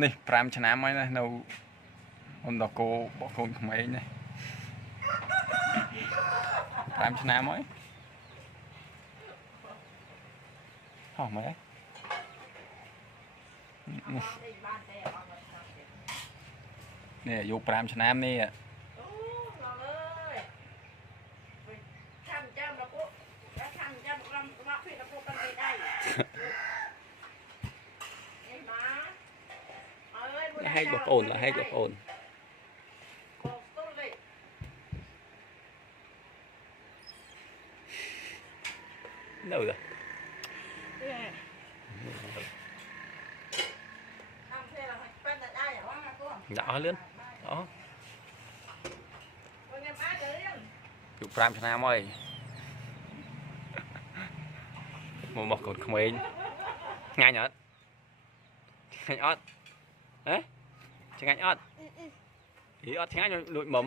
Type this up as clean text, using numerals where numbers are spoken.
នេះ5ឆ្នាំហើយណានៅអំដកោបកកូនក្មេងនេះ5ឆ្នាំហើយហោះមើលនេះអាយុ5ឆ្នាំនេះហែកបងប្អូនហែកបងប្អូននៅទេដាក់អស់លឿនអស់យុ5ឆ្នាំហើយមកកូនក្មេងឆ្ងាញ់អត់ឆ្ងាញ់អត់ហ៎ឆ្ងាញ់អត់អីអត់ឆ្ងាញ់លួចមុំ